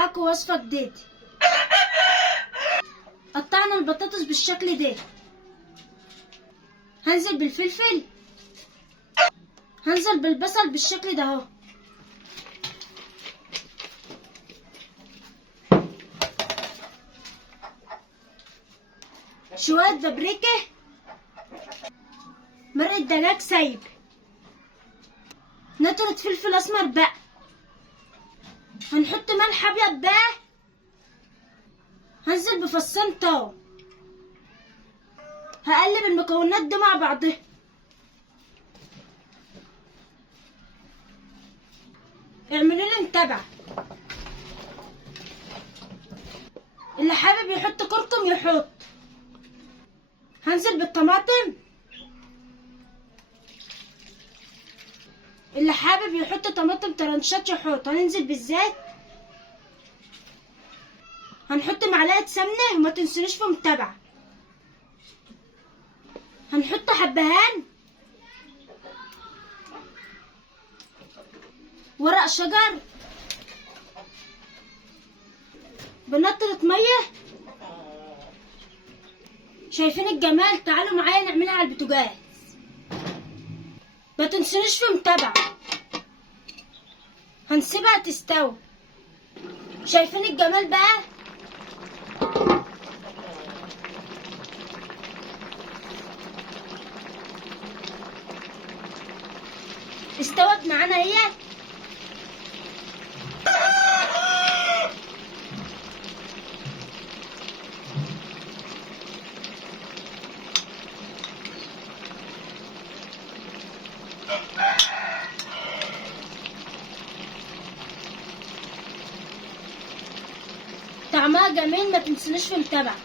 معاكم وصفة جديدة. قطعنا البطاطس بالشكل ده. هنزل بالفلفل، هنزل بالبصل بالشكل ده اهو. شوية بابريكا، مرقة دجاج سايب، نترة فلفل اسمر بقى. هنحط ملح ابيض بقى. هنزل بفصين توم. هقلب المكونات دي مع بعضها. اعملوا لي متابعة. اللي حابب يحط كركم يحط. هنزل بالطماطم. اللي حابب يحط طماطم ترنشات يحط. هننزل بالزيت. هنحط معلقة سمنة وما تنسونيش في متابعة. هنحط حبهان، ورق شجر، بنطرة مية. شايفين الجمال؟ تعالوا معايا نعملها على البوتاجاز. ما تنسونيش في متابعة. هنسيبها تستوي. شايفين الجمال بقى؟ استوت معانا هي. طعمها جميل. ما تنسونيش في متابعة.